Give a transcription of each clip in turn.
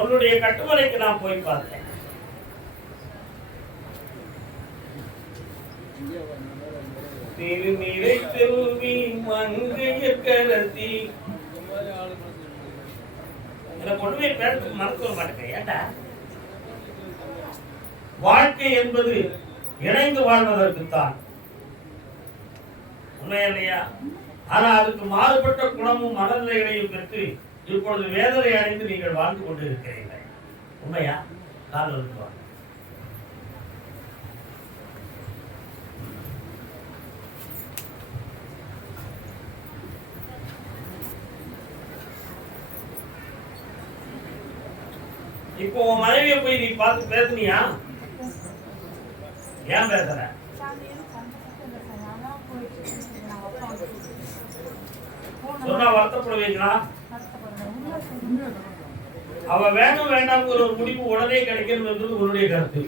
உன்னுடைய கட்டுமலைக்கு நான் போய் பார்த்தேன். திருநீரை திருவி மங்கைய கரத்தி எனக்கு ஒண்ணுமே பேருக்கு மனசு வர மாட்டேங்க. ஏண்டா வாழ்க்கை என்பது இணைந்து வாழ்வதற்குத்தான், உண்மையா இல்லையா? ஆனா அதுக்கு மாறுபட்ட குணமும் மனநிலைகளையும் பெற்று இப்பொழுது வேதனை அடைந்து நீங்கள் வாழ்ந்து கொண்டிருக்கிறீர்கள். உண்மையா? காரணம் இப்போ உன் மனைவியை போய் நீ பார்த்து பேசுனியா? ஏன் பேசுற? சொன்னா வருத்தப்படுவீங்களா? அவ வேணும் வேண்டாம்ங்கிற ஒரு முடிவு உடனே கிடைக்கணும் என்பது உன்னுடைய கருத்து.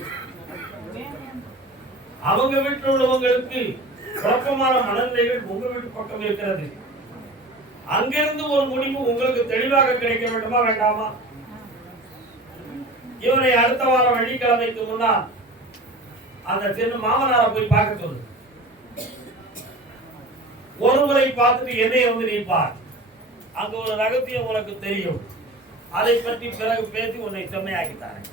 அவங்க வீட்டில் உள்ளவங்களுக்கு குழப்பமான மனநிலைகள் உங்க வீட்டு பக்கம் இருக்கிறது. அங்கிருந்து ஒரு முடிவு உங்களுக்கு தெளிவாக கிடைக்க வேண்டுமா வேண்டாமா? இவனை அடுத்த வாரம் வெள்ளிக்கிழமைக்கு முன்னால் அந்த சின்ன மாமனாரை போய் பார்க்க சொல்லு. ஒரு முறை பார்த்துட்டு என்னைய வந்து நீ பார். அங்க ஒரு ரகசியம் உனக்கு தெரியும். அதை பற்றி பிறகு பேசி உன்னை செம்மையாக்கித்தாரேன்.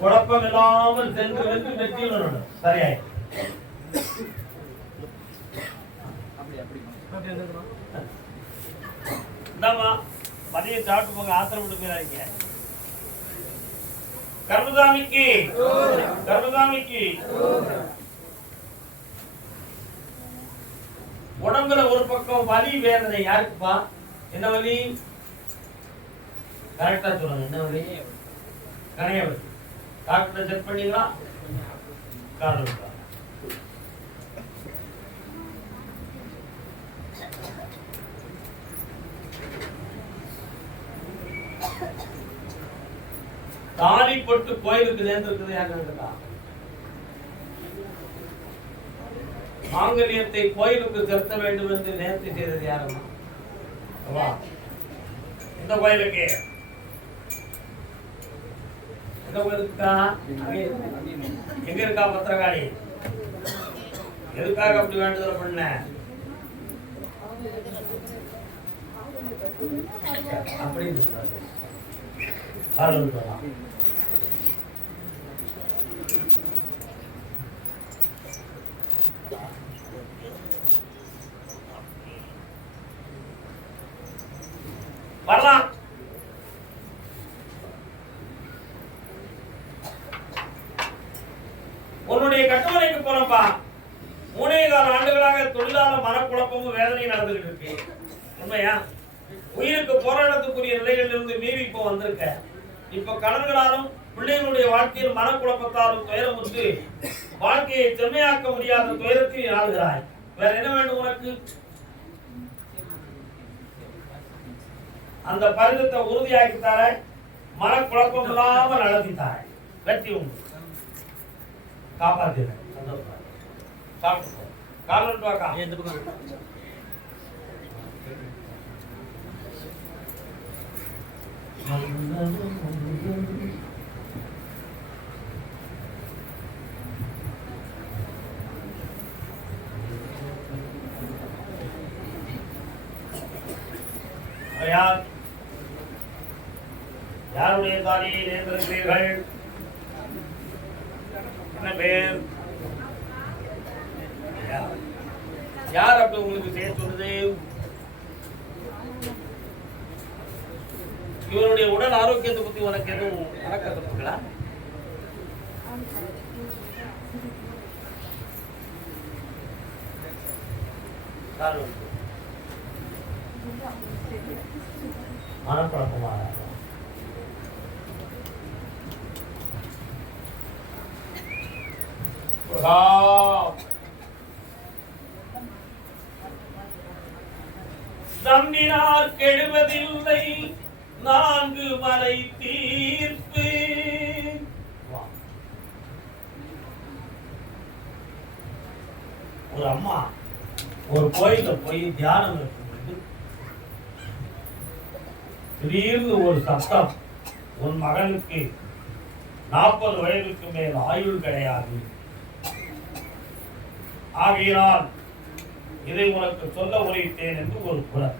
குழப்பம் இல்லாமல் சென்று வென்று வெற்றியுடன் சரியாய். இந்தாமா மதியம் சாப்பிட்டு போங்க, ஆத்திரப்பட்டு போயிடாதீங்க. கர்மசாமிக்கு கர்மசாமிக்கு உடம்புல ஒரு பக்கம் வலி வேதனை. யாருக்குப்பா? என்ன வலி? கரெக்டா சொல்லுங்க. என்ன வலி? கணைய வலி. டாக்டர் செக் பண்ணீங்களா? காரணம் தாலி போட்டு கோயிலுக்கு நேர்ந்திருக்குது. யாருக்கா? மாங்கல்யத்தை கோயிலுக்கு செலுத்த வேண்டும் என்று நேர்த்தி செய்தது யாருமா? இந்த கோயிலுக்கு எந்த கோயிலுக்கா? எங்க இருக்கா பத்திரகாளி? எதுக்காக அப்படி வேண்டுதல் பண்ண? அப்படின்னு சொல்றாரு. வரலாம். உன்னுடைய கட்டுமனைக்கு போனப்பா 3.25 ஆண்டுகளாக தொழிலாளர் மனக்குழப்பமும் வேதனையும் நடந்துகிட்டு இருக்கு. உண்மையா? உயிருக்கு போராட்டத்துக்குரிய நிலைகளில் இருந்து மீறி இப்போ வந்திருக்க. இப்ப கடன்களாலும் பிள்ளைகளுடைய வாழ்க்கையில் மனக்குழப்பத்தாலும் துயரமுற்று வாழ்க்கையை செம்மையாக்க முடியாத துயரத்தில் ஆளுகிறாய். வேற என்ன வேண்டும் உனக்கு? அந்த பரிதத்தை உறுதியாக்கி தர, மனக்குழப்பம் இல்லாமல் நடத்தித்தார, வெற்றி உண்டு. காப்பாத்தின சாப்பிட்டு காரணம் பார்க்க எந்த பக்கம் யாருடைய தாலியை நேர்ந்திருக்கிறீர்கள்? என்ன பேர்? யார் அப்படி உங்களுக்கு செய்ய சொல்லுது? இவருடைய உடல் ஆரோக்கியத்தை பத்தி உனக்கு எதுவும் வணக்கத்துங்களா? மனக்குழப்பமா நம்பினார் கெடுவதில்லை 4 மலை தீர்ப்பு. ஒரு அம்மா ஒரு கோயில போய் தியானம் இருக்கும்போது திடீர்னு ஒரு சத்தம், உன் மகனுக்கு 40 வயதுக்கு மேல் ஆயுள் கிடையாது, ஆகையினால் இதை உனக்கு சொல்ல உரைத்தேன் என்று ஒரு குரல்.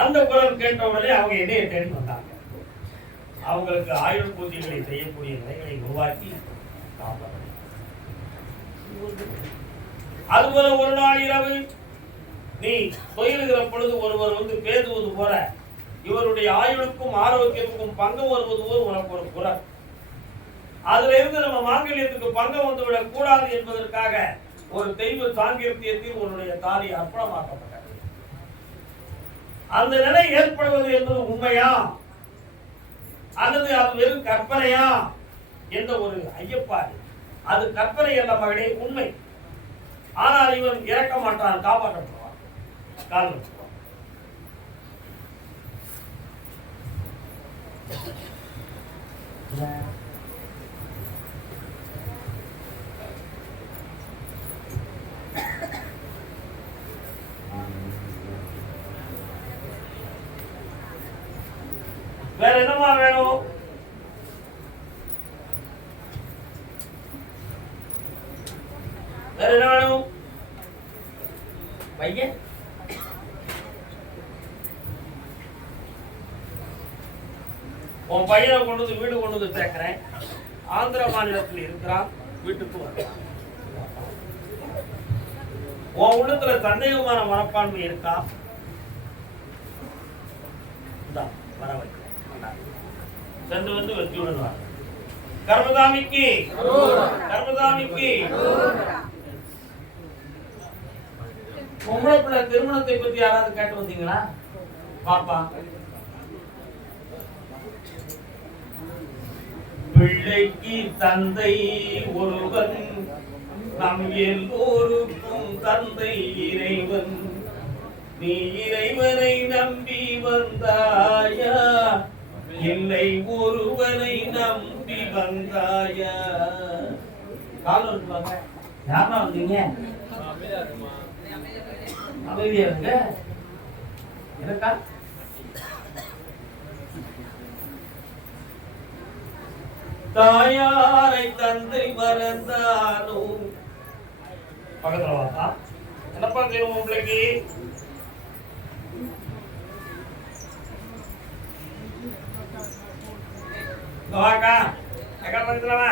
அந்த குரல் கேட்டவுடனே அவங்க என்னைய தேடி வந்தாங்க. அவங்களுக்கு ஆயுள் பூஜைகளை செய்யக்கூடிய நிலைகளை உருவாக்கி அதுபோல ஒரு நாள் இரவு நீ தொழிலுகிற பொழுது ஒருவர் வந்து பேசுவது போல இவருடைய ஆயுளுக்கும் ஆரோக்கியத்துக்கும் பங்கம் வருவது போல் உனக்கு ஒரு குரல். அதுல இருந்து நம்ம மாங்கல்யத்துக்கு பங்கம் வந்துவிடக் கூடாது என்பதற்காக ஒரு தெய்வ சாங்கியத்தியத்தில் உன்னுடைய தாலி அர்ப்பணமாக்கப்பட்டது. அந்த நிலை ஏற்படுவது என்பது உண்மையா அல்லது அது வெறும் கற்பனையா என்ற ஒரு ஐயப்பாடு. அது கற்பனை அல்ல மகளே, உண்மை. ஆனால் இவன் இறக்க மாட்டான், காப்பாற்றப்படுவான், காரணம். வேற என்னமா வேணும்? வேற என்ன வேணும்? பையன் உன் பையனை கொண்டு வந்து வீடு கொண்டு வந்து சேர்க்கிறேன். ஆந்திர மாநிலத்தில் இருக்கிறான், வீட்டுக்கு வர்றான். உன் உள்ளத்துல சந்தேகமான மனப்பான்மை இருக்கா? வர வைக்கிறேன், சென்று வந்து வெற்றியுடன் வர. கர்மதாமிக்கு கர்மதாமிக்கு. பொம்பளை பிள்ளை திருமணத்தை பத்தி யாராவது கேட்டு வந்தீங்களா? பாப்பா, பிள்ளைக்கு தந்தை ஒருவன், நம் எல்லோருக்கும் தந்தை இறைவன். நீ இறைவனை நம்பி வந்தாயா, இல்லை ஒருவனை நம்பி வந்தாயா? காலம் யாரா வந்தீங்க? அமைதியா இருங்க. எனக்கா தாயாரை தந்தை மறந்தாலும் பக்கத்துல வாப்பா. என்னப்பா செய்வோம் உங்களுக்கு? வாக்கா எக்கா பக்கத்துலவா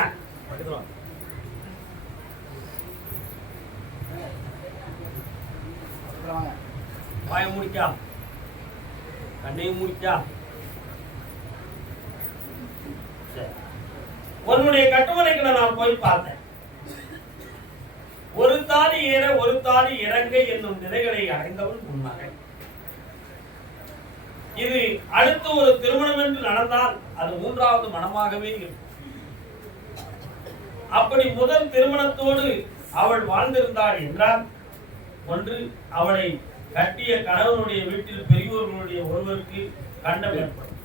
வாய முடிக்கா, கண்ணையும் முடிக்கா. உன்னுடைய கட்டுமனைக்கு நான் போய் பார்த்தேன். ஒரு தாலி ஏற ஒரு தாலி இறங்க என்னும் நிலைகளை அடைந்தவன் உன் மகன். இது அடுத்து ஒரு திருமணம் என்று நடந்தால் அது 3வது மனமாகவே இருக்கும். அப்படி முதல் திருமணத்தோடு அவள் வாழ்ந்திருந்தாள் என்றால், ஒன்று அவளை கட்டிய கணவனுடைய வீட்டில் பெரியோர்களுடைய ஒருவருக்கு கண்டம் ஏற்படும்,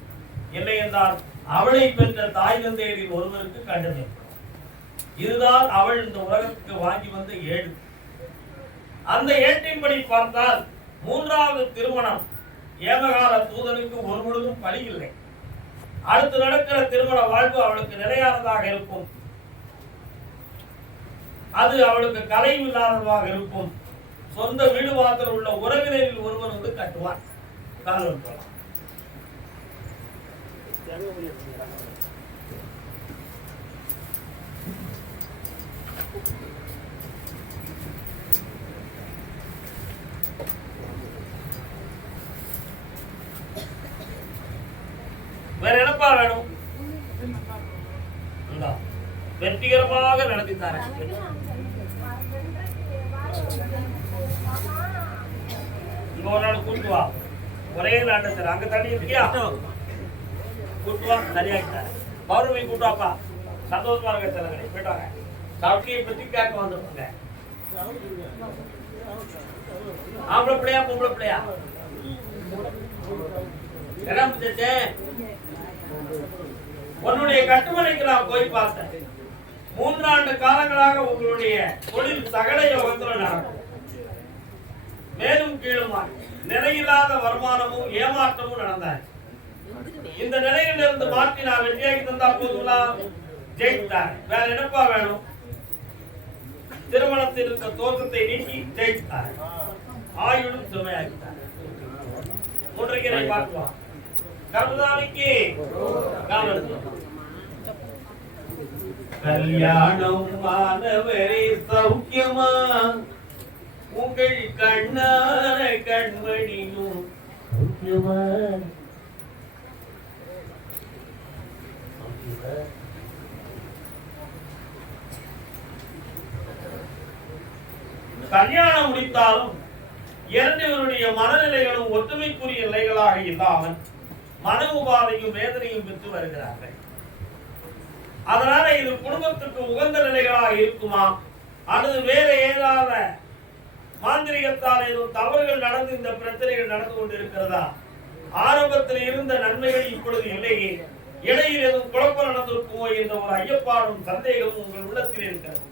இல்லை என்றால் அவளை பெற்ற தாய் தந்தையரின் ஒருவருக்கு கண்டம் ஏற்படும். இதுதான் அவள் இந்த உலகத்துக்கு வாங்கி வந்த ஏடு. அந்த ஏட்டின்படி பார்த்தால் 3வது திருமணம் ஏமகால தூதனுக்கு ஒரு பொழுதும் பலி இல்லை. அடுத்து நடக்கிற திருமண வாழ்வு அவளுக்கு நிலையானதாக இருக்கும். அது அவளுக்கு கலையும் இல்லாததாக இருக்கும். சொந்த வீடு வாசல் உள்ள உறவினரில் ஒருவன் வந்து கட்டுவான். வேற என்னப்பா வேணும்? வெற்றிகரமாக நடத்தி தரேன். ஒரு நாள் கூட்டு வா, ஒரே நாட்டு சார். அங்க தண்ணி இருக்கியா? கூட்டு வா, சரியாகிட்டாரு. பௌர்ணமி கூட்டு வாப்பா, சந்தோஷமா இருக்க தலைவரை போயிட்டாங்க. சாப்பிட்டியை பற்றி கேட்க வந்துருங்க. ஆம்பளை பிள்ளையா பொம்பளை பிள்ளையா? உன்னுடைய கட்டுமனைக்கு நான் போய் பார்த்தேன். 3 ஆண்டு காலங்களாக உங்களுடைய தொழில் சகல யோகத்துல நடக்கும். கீழுமாய் நிலையில்லாத வருமானமும் ஏமாற்றமும் நடந்தாச்சு. இந்த நிலையிலிருந்து மாற்றி நான் வெற்றியாகி தந்தா போதுங்களா? ஜெயித்தார். வேற என்னப்பா வேணும்? திருமணத்தில் இருக்க தோற்றத்தை நீக்கி ஜெயித்தார். ஆயுளும் சுமையாகித்தார். மூன்றைக்கு பார்க்கலாம். கர்மதாமிக்கு கல்யாணம் மாணவரே சௌக்கியமா, உங்கள் கண்ணான கண்மணியும் சௌக்கியமா. கல்யாணம் முடித்தாலும் இரண்டிவருடைய மனநிலைகளும் ஒற்றுமைக்குரிய நிலைகளாக இல்லாமல் மன உபாதையும் வேதனையும் பெற்று வருகிறார்கள். அதனால இது குடும்பத்துக்கு உகந்த நிலைகளாக இருக்குமா அல்லது வேற ஏதாவது மாந்திரிகத்தால் ஏதும் தவறுகள் நடந்து இந்த பிரச்சனைகள் நடந்து கொண்டிருக்கிறதா? ஆரம்பத்தில் இருந்த நன்மைகள் இப்பொழுது இல்லையே, இடையில் ஏதும் குழப்பம் நடந்திருக்குமோ என்ற ஒரு ஐயப்பாடும் சந்தேகமும் உங்கள் உள்ளத்தில் இருக்கிறது.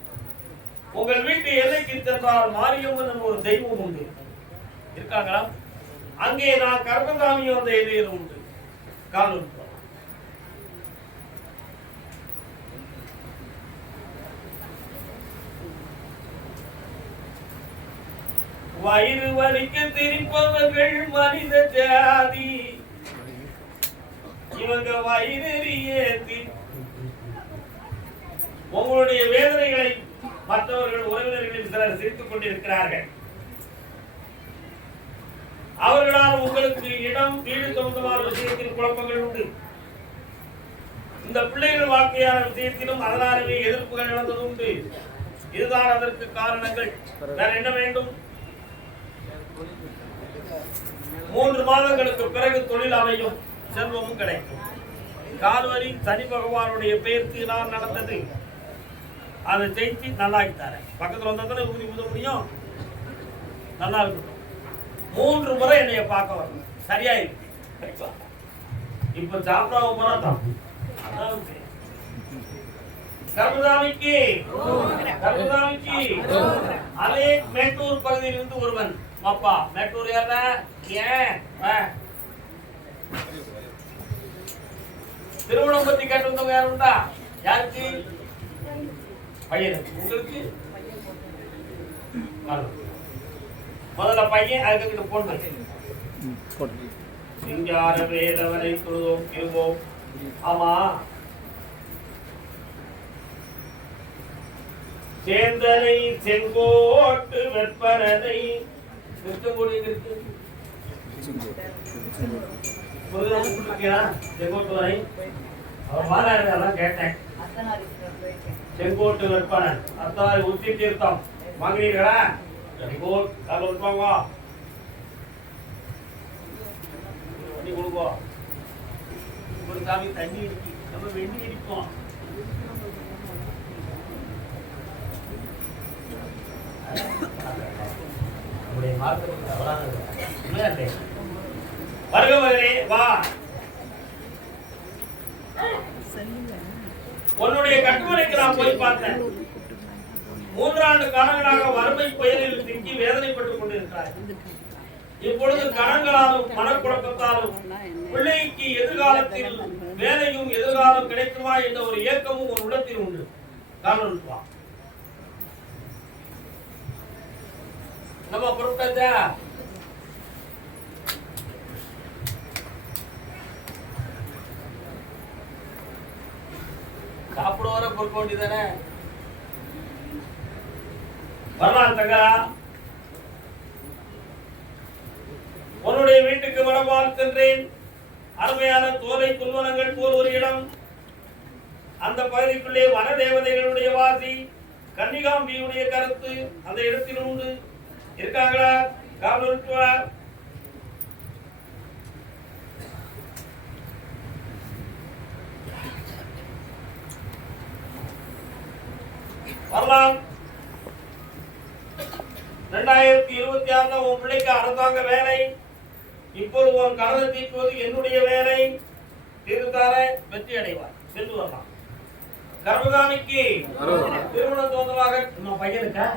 உங்கள் வீட்டு எல்லைக்கு சென்றால் மாரியம்மன் ஒரு தெய்வம் உண்டு, இருக்காங்களா? அங்கே நான் கர்மசாமி வந்த எல்லையில் உண்டு. காலம் வயிறு வலிக்க திரிப்பவர்கள் மனித ஜாதி, இவங்க வயிறு ஏற்றி உங்களுடைய வேதனைகளை மற்றவர்கள் உறவினர்களில் சிலர் சிரித்துக் கொண்டிருக்கிறார்கள். அவர்களால் உங்களுக்கு இடம் வீடு சொந்தமான விஷயத்தில் குழப்பங்கள் உண்டு. இந்த பிள்ளைகள் வாழ்க்கையான விஷயத்திலும் அதனாலே எதிர்ப்புகள் நடந்தது உண்டு. இதுதான் அதற்கு காரணங்கள். வேற என்ன வேண்டும்? 3 மாதங்களுக்கு பிறகு தொழில் அமையும், செல்வமும் கிடைக்கும். கால்வரி சனி பகவானுடைய பெயர்ச்சியினால் நடந்தது. அதை ஜெயிச்சு நல்லாக்கிட்டாரு. பக்கத்துல வந்தா ஊதி ஊத முடியும். நல்லா இருக்கட்டும். 3 முறை என்னைய பார்க்க வரணும். சரியா இருக்கு. இப்ப சாப்பிடாம போனா தான். கர்மதாமிக்கு அதே மேட்டூர் பகுதியில் இருந்து ஒருவன். அப்பா மேட்டூர் யாரா? ஏன் திருமணம் பத்தி கேட்டு வந்தவங்க யாரும் உண்டா? யாருக்கு? பையனுக்கு. உங்களுக்கு முதல்ல பையன், அதுக்கிட்ட பொண்ணு. சிங்கார வேதவரை தொழுவோம் திருவோம். ஆமா, சேந்தனை செங்கோட்டு வெப்பரனை நிறுத்தக்கூடிய செங்கோட்டு வரை அவர் மாநாடு கேட்டேன். செங்கோட்டு வெப்பனன் அத்தாரி உச்சி தீர்த்தம் வாங்கினீர்களா? கொடுப்போம். ஒரு சாமி தண்ணி இருக்கு, நம்ம வெண்ணி இருப்போம். வருகவரே வா. உன்னுடைய கட்டுமனைக்கு நான் போய் பார்த்தேன். 3 ஆண்டு காலங்களாக வறுமை புயலில் சிக்கி வேதனைப்பட்டுக் கொண்டிருக்கிறார். இப்பொழுது கணங்களாலும் மனக்குழப்பத்தாலும் பிள்ளைக்கு எதிர்காலத்தில் வேலையும் எதிர்காலம் கிடைக்குமா என்ற ஒரு ஏக்கமும் ஒரு உள்ளத்தில் உண்டு. காரணம் நம்ம பொருட்கள் சாப்பிட வர பொறுக்க வேண்டியதானே. வரலாம் தங்கா, உன்னுடைய வீட்டுக்கு வரவால் சென்றேன். அருமையான தோலை குல்வனங்கள் போல் ஒரு இடம். அந்த பகுதிக்குள்ளே வன தேவதைகளுடைய வாசி, கன்னிகாம்பியுடைய கருத்து அந்த இடத்தில் உண்டு. இருக்காங்களா? காவல் வரலாம். 2026 உன் பிள்ளைக்கு அரசாங்க வேலை. இப்பொழுது உன் கனவை தீர்ப்பது என்னுடைய வேலை. தீர்த்தார வெற்றி அடைவார். சென்று வரலாம். கர்மதாமிக்கு திருமணம் தோன்றமாக நம்ம பையனுக்கா?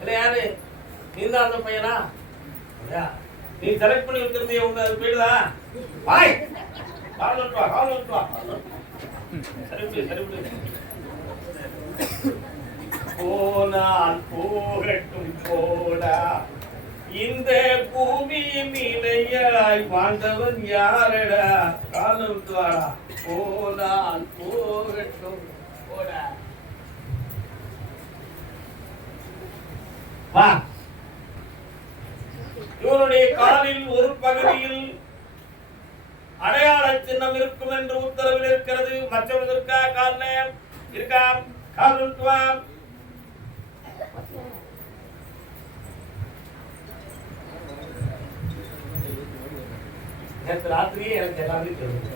இல்லை யாரு நீ தான் அந்த பையனா? நீ செலக்ட் பண்ணி வச்சிருந்தே உங்க அது போயிடுதா? வாய் கால் வா கால் வா. சரி சரி. போனால் போகட்டும் போடா, இந்த பூமியின் இணையாய் வாழ்ந்தவன் யாரடா? கால் வாடா. போனால் போகட்டும் போடா. வா. இவருடைய காலில் ஒரு பகுதியில் அடையாள சின்னம் இருக்கும் என்று உத்தரவில் இருக்கிறது. மற்றவர்கள் இருக்கா? கால் இருக்கா? கால் வா. நேற்று ராத்திரியே எனக்கு எல்லாமே தெரியும்.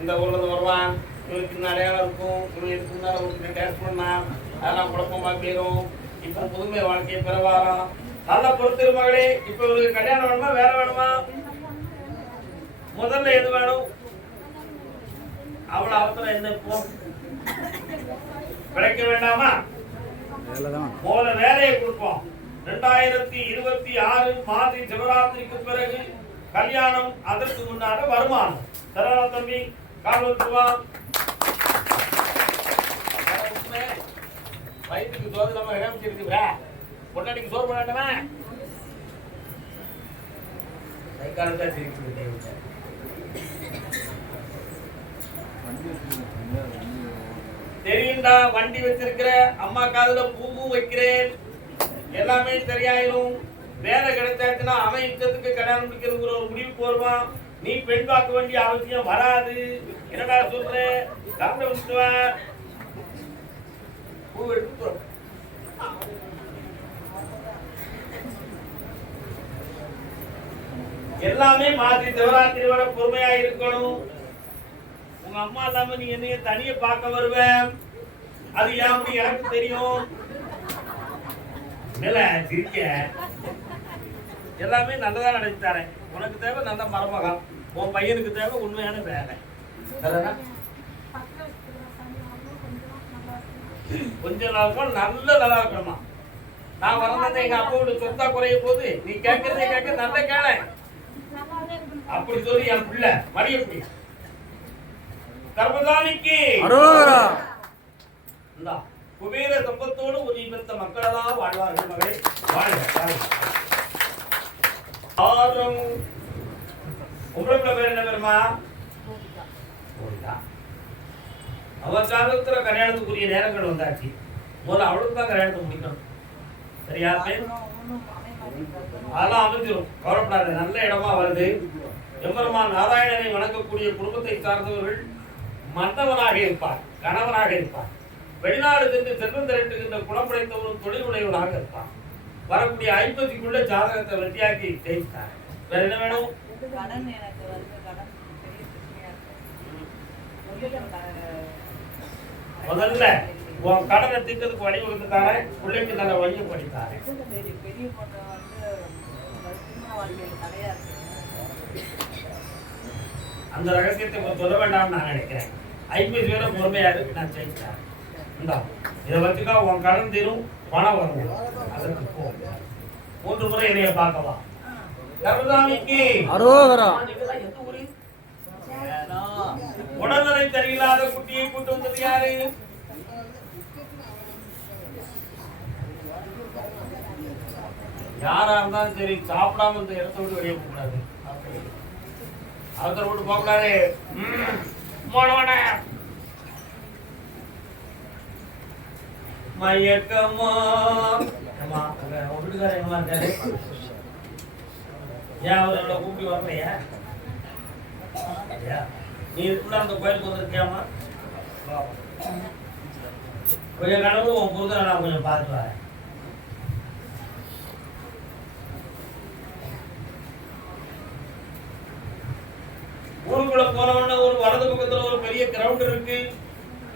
இந்த ஊர்ல வருவான், இவனுக்கு இந்த அடையாளம் இருக்கும், இவனுக்கு முன்னால ஒரு டேஸ்ட் பண்ணா அதெல்லாம் குழப்பமா போயிடும். இப்ப புதுமை வாழ்க்கையை பெறவாராம். நல்ல பொறுத்திரு மகளே. இப்ப இவருக்கு கல்யாணம் வேணுமா வேற வேணுமா? முதல்ல எது வேணும்? அவ்வளவு அவசரம் என்ன? இப்போ கிடைக்க வேண்டாமா? போல வேலையை கொடுப்போம். 2026 மாசி சிவராத்திரிக்கு பிறகு கல்யாணம், அதற்கு முன்னால வருமானம். சரவண தம்பி கால் வச்சுவா. வயிற்றுக்கு சோறு நம்ம இடம் வச்சிருக்குறா. பொண்டாட்டிக்கு சோறு பண்ணாட்டமா? கைக்காலத்தான் சிரிக்கு. தெரியுண்டா, வண்டி வச்சிருக்கிற, அம்மா காதுல பூவும் வைக்கிறேன், எல்லாமே சரியாயிரும். வேலை கிடைச்சாச்சுன்னா அவன் இஷ்டத்துக்கு கல்யாணம் முடிக்கிறதுங்கிற ஒரு முடிவுக்கு வருவான். நீ பெண் பார்க்க வேண்டிய அவசியம் வராது. என்னடா சொல்ற? கலந்து விட்டுவா. பூ எடுத்து எல்லாமே மாற்றி சிவராத்திரி வர பொறுமையா இருக்கணும். உங்க அம்மா இல்லாம நீ என்னைய தனிய பார்க்க வருவேன், அது ஏன் எனக்கு தெரியும். சிரிக்க எல்லாமே நல்லதா நடத்தி தரேன். உனக்கு தேவை நல்ல மருமகம், உன் பையனுக்கு தேவை உண்மையான வேலை. கொஞ்ச நாள் நல்லதா இருக்கணுமா? நான் வரந்தேன் எங்க அப்பாவோட சொத்தா குறைய போது நீ கேட்கறதே கேட்க நல்ல கேள அப்படி சொல்லி என் பிள்ளை மடிய பிடி கர்மதானிக்கு குபேர சம்பத்தோடு உதவி பெற்ற மக்களதான் வாழ்வார்கள். மகளே வாழ்க. உங்களுக்கு பேர் என்ன பெருமா? அவசாரத்துல கல்யாணத்துக்குரிய நேரங்கள் வந்தாச்சு. முதல்ல அவளுக்கு தான் கல்யாணத்தை முடிக்கணும். சரியா? அதெல்லாம் அமைஞ்சிடும், கவலைப்படாது. நல்ல இடமா வருது. எம்பெருமான் நாராயணனை வணங்கக்கூடிய குடும்பத்தை சார்ந்தவர்கள் மன்னவனாக இருப்பார், கணவனாக இருப்பார். வெளிநாடு சென்று செல்வம் திரட்டுகின்ற குணம் படைத்தவரும் தொழில் உடையவராக இருப்பார். வரக்கூடிய 50க்குள்ள ஜாதகத்தை வெற்றியாக்கி ஜெயித்தார். வேற என்ன வேணும்? முதல்ல உன் கடனை திட்டத்துக்கு வழி கொடுத்துட்டாரே, பிள்ளைக்கு நல்ல வழியை படித்தாரே. அந்த ரகசியத்தை சொல்ல வேண்டாம்னு நான் நினைக்கிறேன். 50 பேரை பொறுமையா இருக்கு, நான் ஜெயிச்சிட்டேன். இதை வச்சுக்கா, உன் கடன் தீரும், பணம் வரும். அதற்கு போ. 3 முறை என்னைய பார்க்கவா. கர்மதானிக்கு உடல்நிலை சரியில்லாத குட்டியை கூட்டு வந்தது யாரு? யாரா இருந்தாலும் சரி, சாப்பிடாம இந்த இடத்த விட்டு வெளியே போக கூடாது. அவசர விட்டு போக கூடாது. மயக்கமா வீட்டுக்கார எங்கம்மா இருக்காரு? ஏன் அவரோட கூப்பிட்டு வரலையா? நீ இருக்குள்ள அந்த கோயிலுக்கு வந்திருக்கியாமா? கொஞ்சம் கனவு உன் புரிதலை நான் கொஞ்சம் பார்த்துட்டு வரேன். ஊருக்குள்ள போனவொடனே ஒரு வலது பக்கத்துல ஒரு பெரிய கிரவுண்ட் இருக்கு,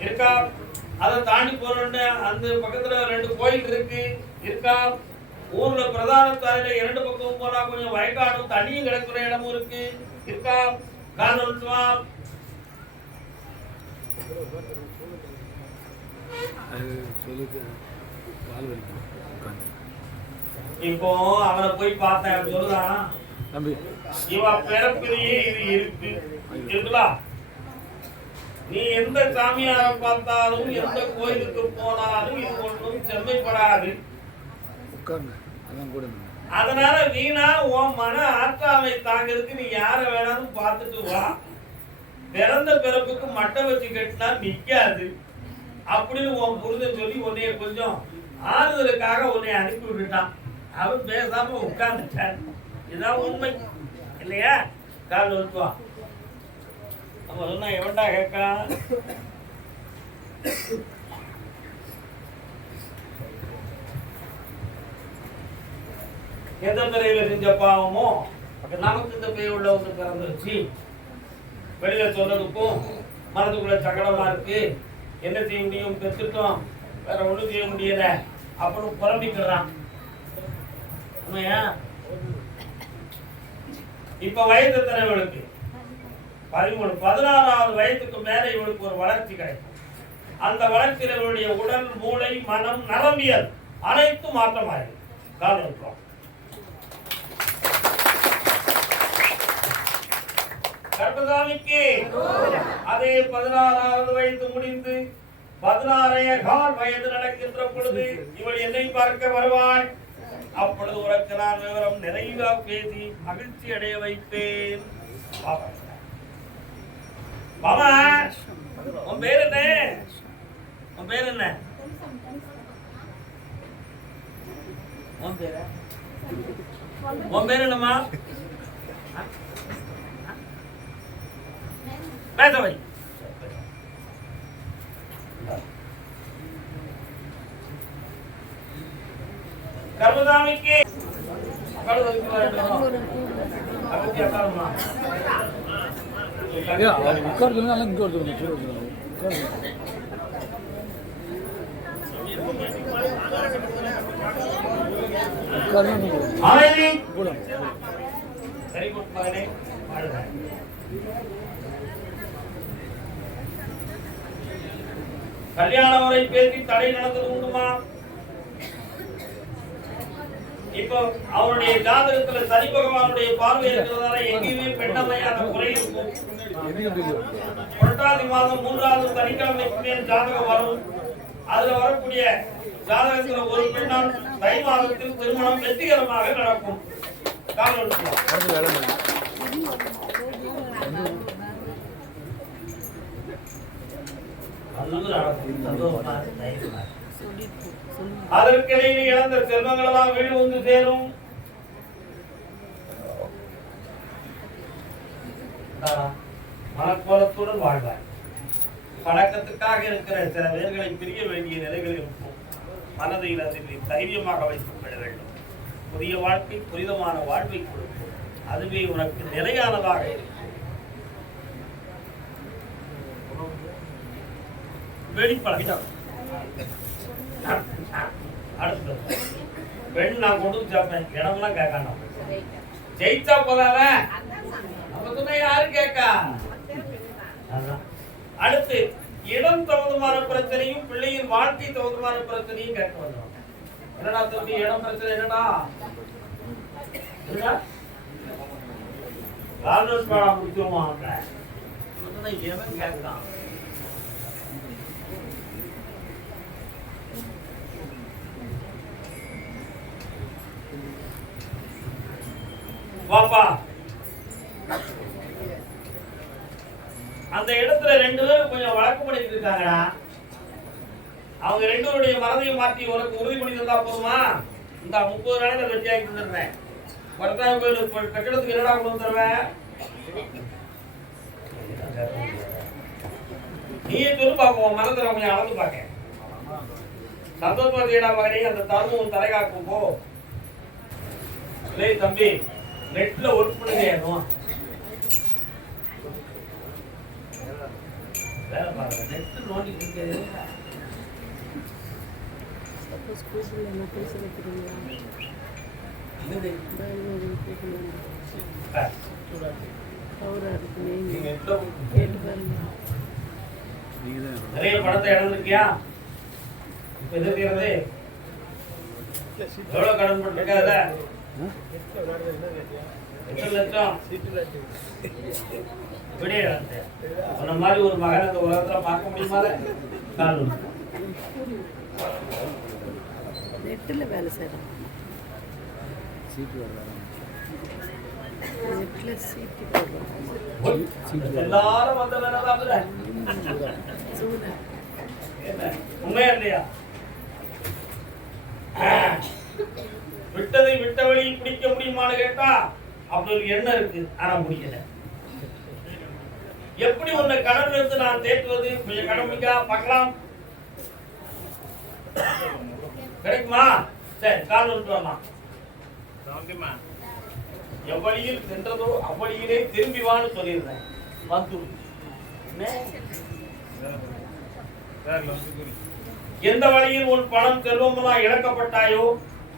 இருக்கா? அதை தாண்டி போனோடனே அந்த பக்கத்துல 2 கோயில் இருக்கு, இருக்கா? ஊர்ல பிரதான சாலையில 2 பக்கமும் போனா கொஞ்சம் வயக்காடும் தண்ணியும் கிடக்குற இடமும் இருக்கு, இருக்கா? காரணத்துவா இப்போ அவனை போய் பார்த்தேன் சொல்லுதான், இவன் பிறப்பிலேயே இது இருக்கு இருக்கலாம். நீ எந்த சாமியார பார்த்தாலும் எந்த கோயிலுக்கு போனாலும் இது ஒன்றும் செம்மைப்படாது. அதனால வீணா உன் மன ஆற்றாமை தாங்கிறதுக்கு நீ யார வேணாலும் பார்த்துட்டு வா. பிறந்த பிறப்புக்கு மட்டை வச்சு கட்டினா நிக்காது அப்படின்னு உன் புரிதன் சொல்லி உன்னைய கொஞ்சம் ஆறுதலுக்காக உன்னை அனுப்பி விட்டுட்டான். அவன் பேசாம உட்கார்ந்துட்டான். இதான் உண்மை இல்லையா? கால் வருவான். நம்ம சொன்னா எவன்டா கேட்கா? எந்த பிறையில செஞ்ச பாவமோ நமக்கு இந்த பேய் உள்ள வந்து பிறந்துருச்சு. வெளியில சொல்றதுக்கும் மனதுக்குள்ள சங்கடமா இருக்கு. என்ன செய்ய முடியும்? பெற்றுட்டோம், வேற ஒண்ணும் செய்ய முடியல அப்படின்னு புலம்பிக்கிறான். இப்ப வயது எத்தனை இவளுக்கு? 13. 16வது வயதுக்கு மேல இவளுக்கு ஒரு வளர்ச்சி கிடைக்கும். அந்த வளர்ச்சியில் இவளுடைய உடல், மூளை, மனம், நரம்பியல் அனைத்தும் மாற்றமாயிடும். காலம் கர்ப்பசாமிக்கு அதே 16வது வயது முடிந்து 16.25 வயது நடக்கின்ற பொழுது இவள் என்னை பார்க்க வருவாள். அப்பொழுது உனக்கு நான் விவரம் நிறைவா பேசி மகிழ்ச்சி அடைய வைப்பேன். மாமா, உன் பேர் என்ன? உன் பேர் என்ன? உன் பேரா? உன் பேர் என்னம்மா? பேசவை. கர்மசாமிக்கு கல்யாண முறை பேசி தடை நடந்தது உண்டுமா? இப்போ அவருடைய ஜாதகத்துல சனி பகவானுடைய பார்வை இருக்கிறதால எங்கேயுமே பெண்ணமையான குறை இருக்கும். 1ஆம் மாதம் 3வது சனிக்கிழமைக்கு மேல் ஜாதகம் வரும். அதுல வரக்கூடிய ஜாதகத்துல ஒரு பெண்ணால் தை மாதத்தில் திருமணம் வெற்றிகரமாக நடக்கும். அதற்கிடையில் இழந்த செல்வங்கள் எல்லாம் வீடு வந்து சேரும். மனக்கோலத்துடன் வாழ்வார். பழக்கத்துக்காக இருக்கிற சில பேர்களை பிரிய வேண்டிய நிலைகள் இருக்கும். மனதை அதில் தைரியமாக வைத்துக் கொள்ள வேண்டும். புதிய வாழ்க்கை புனிதமான வாழ்வை கொடுக்கும். அதுவே உனக்கு நிலையானதாக இருக்கும். வெளிப்பழம் அடுத்து பெண் நான் கொண்டு சேர்ப்பேன். இடம்லாம் கேட்காண்டாம். ஜெயிச்சா போதாத நம்ம சொன்ன யாரு கேட்கா? அடுத்து இடம் தகுந்தமான பிரச்சனையும் பிள்ளையின் வாழ்க்கை தகுந்தமான பிரச்சனையும் கேட்க வந்தோம். என்னடா தம்பி இடம் பிரச்சனை? என்னடா முடிச்சுமா? எவன் கேட்கான்? வாப்பா, அந்த இடத்துல 2 பேரும் கொஞ்சம் வழக்கு பண்ணிட்டு இருக்காங்கடா. அவங்க 2 பேருடைய மனதையும் மாற்றி உனக்கு உறுதி பண்ணி தந்தா போதுமா? இந்த 30 நாளைக்கு வெற்றியாகி தந்துடுறேன். பரதாய கோயில் கட்டிடத்துக்கு என்னடா கொண்டு தருவேன்? நீயே சொல்லு பார்ப்போம். மனத்தை கொஞ்சம் அளந்து பார்க்க. சந்தோஷமா மகனே, அந்த தருவம் தலைகாக்கும் போ. தம்பி நெட்ல ஒர்க் பண்ணுங்க. வேலை பாருங்க. நெட் நோண்டி இருக்காது. சப்போஸ் கூகுள்ல என்ன பேசுறது தெரியுமா? இது நிறைய பணத்தை இழந்திருக்கியா? இப்ப எதிர்க்கிறது எவ்வளவு கடன் போட்டிருக்காத 8 லட்சம் இப்படியே சொன்ன மாதிரி ஒரு மகன் அந்த உலகத்துல பார்க்க முடியுமா? கால் நெட்டில் வேலை செய்கிறோம். நெட்டில் சீட்டு போடுறோம். எல்லாரும் வந்த வேலை உண்மையா இல்லையா? விட்டதை விட்ட வழியை பிடிக்க முடியுமான்னு கேட்டா அப்படி ஒரு எண்ணம் இருக்கு, ஆனா முடியல. எப்படி உன்னை கடன் எடுத்து நான் தேற்றுவது? கொஞ்சம் கடன் முடிக்கா பார்க்கலாம், கிடைக்குமா? சரி, கால் வந்துட்டு வரலாம். எவ்வளியில் சென்றதோ அவ்வளியிலே திரும்பி வான்னு சொல்லியிருந்தேன். வந்து எந்த வழியில் உன் பணம் செல்வமெல்லாம் இழக்கப்பட்டாயோ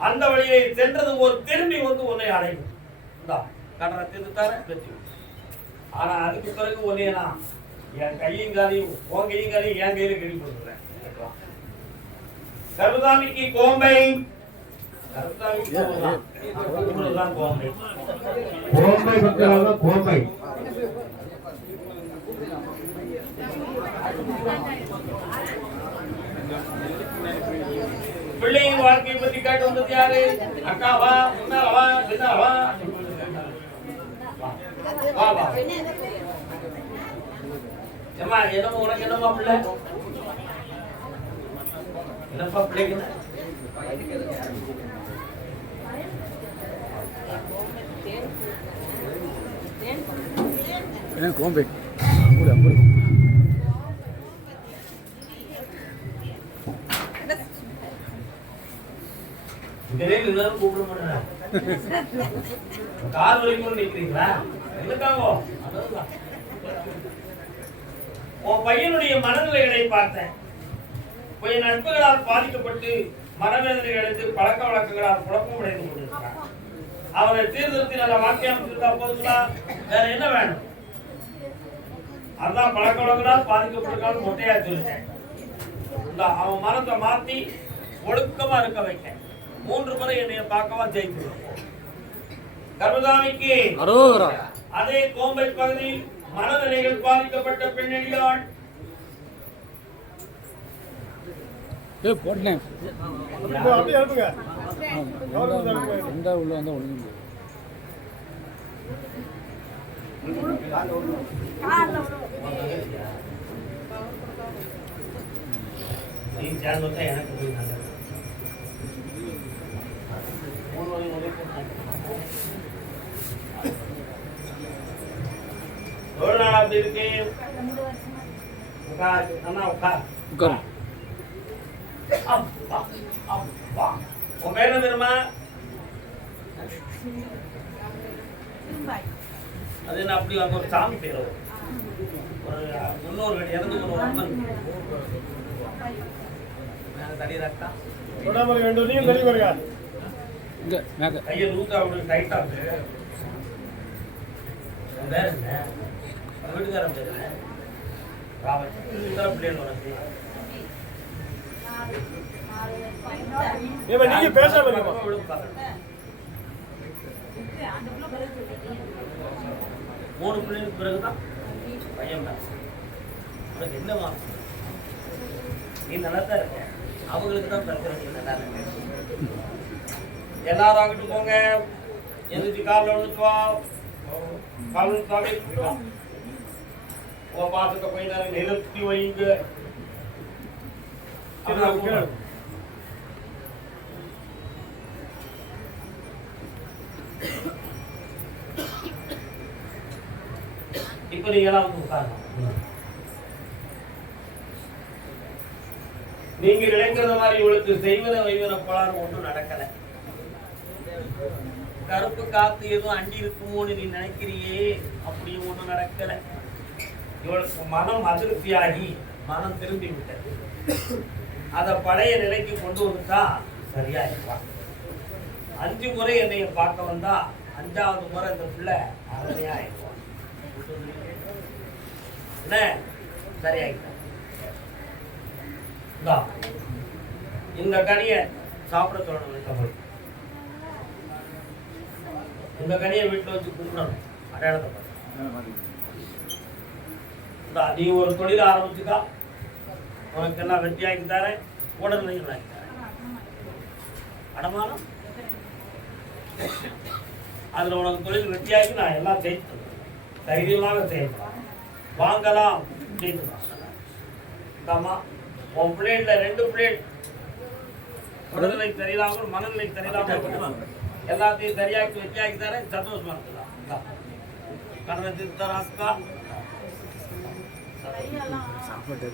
அந்த வழியை சென்றது ஒரு திரும்பி வந்து உன்னை அடையும். கடனை தீர்த்துத்தார. ஆனா அதுக்கு பிறகு உன்னைய நான் என் கையும் காலையும் உன் கையும் காலையும் என் கையில கெடி கொடுக்குறேன். கருதாமிக்கு கோம்பை, கருதாமிக்கு கோம்பை, கோம்பை பக்கமாக கோம்பை. பிள்ளையின் வாழ்க்கையை பத்தி கேட்டு வந்தது யாரு? அக்காவா, முன்னாலவா, பின்னாலவா? வா வா. ஏமா என்னமோ உனக்கு என்னமா பிள்ளை? என்னப்பா பிள்ளைக்கு? கோம்பை கூப்பிட மாட்டேன். கால் வரைக்கும் நிக்கிறீங்களா? எதுக்காக? உன் பையனுடைய மனநிலைகளை பார்த்தேன். கொஞ்சம் நட்புகளால் பாதிக்கப்பட்டு மனவேதனை அடைந்து பழக்க வழக்கங்களால் குழப்பம் அடைந்து கொண்டிருக்கிறார். அவரை தீர்திருத்தி நல்ல வாக்கியம் இருந்தா போதுங்களா? வேற என்ன வேணும்? அதான் பழக்க வழக்கங்களால் பாதிக்கப்பட்டிருக்கான்னு மொட்டையா சொல்லிட்டேன். அவன் மனத்தை மாத்தி ஒழுக்கமா இருக்க வைக்க 3 முறை என்னைய பார்க்கவா ஜெயித்து. கர்மதாமிக்கு அதே கோம்பை பகுதியில் மனநிலைகள் பாதிக்கப்பட்ட பெண்ணடியாள் போட்டேன். உள்ள வந்தா ஒழுங்கு எனக்கு எவ்வளவு நாள் அப்படி இருக்கு? உன் பேர் என்ன தெரியுமா? அது என்ன அப்படி அங்க ஒரு சாமி பேர், ஒரு முன்னோர் இறந்து ஒரு அம்மன் தடிராக்கா கையை லூத்தா விட்டு டைட்டா வேற என்ன வீட்டுக்காரன் பேர் என்ன? ராபர்ட். பிள்ளைகள் உனக்கு நீங்க பேசாம மூணு பிள்ளைகளுக்கு பிறகுதான் பையன் தான். உனக்கு என்ன மாசம்? நீ நல்லா தான் இருக்க, அவங்களுக்கு தான் பிரச்சனை. நீ நல்லா இருக்க. எல்லாரும் அங்கிட்டு போங்க, எந்திரிச்சு காலில் விழுந்துட்டு கால் சாமி உன் பாசத்தை போய் நான் நிறுத்தி வைங்க. இப்ப நீங்க எல்லாம் வந்து உட்காரணும். நீங்க நினைக்கிறத மாதிரி இவளுக்கு செய்வன வைவன கோளாறு ஒன்றும் நடக்கல. கருப்பு காத்து எதுவும் அண்டி இருக்குமோன்னு நீ நினைக்கிறியே, அப்படியும் ஒன்றும் நடக்கல. இவளுக்கு மனம் அதிருப்தியாகி மனம் திரும்பி விட்டது. அத பழைய நிலைக்கு கொண்டு வந்துட்டா சரியா இருப்பான். 5 முறை என்னைய பார்க்க வந்தா 5வது முறை இந்த பிள்ளை அருமையா இருப்பான். என்ன சரியாயிட்ட இந்த கனிய சாப்பிட சொல்லணும் கபடி. இந்த கனியை வீட்டில் வச்சு கும்பிடணும். அடையாளத்தை பார்த்து நீ ஒரு தொழில் ஆரம்பிச்சுக்கா, உனக்கு எல்லாம் வெட்டியாக்கி தரேன், உடனே வாங்கி தரேன். அடமானம் அதுல உனக்கு தொழில் வெட்டியாக்கி நான் எல்லாம் செய்து தைரியமாக செய்யலாம், வாங்கலாம் அப்படின்னு அம்மா. உன் பிளேட்ல 2 பிளேட் உடல்நிலை சரியில்லாமல் மனநிலை சரியில்லாமல் எல்லாத்தையும் சரியாக்கி வெட்டியாக்கி தரேன், சந்தோஷமா இருக்கலாம். கடனை தீர்த்து தரேன் அக்கா. சாப்பாட்டு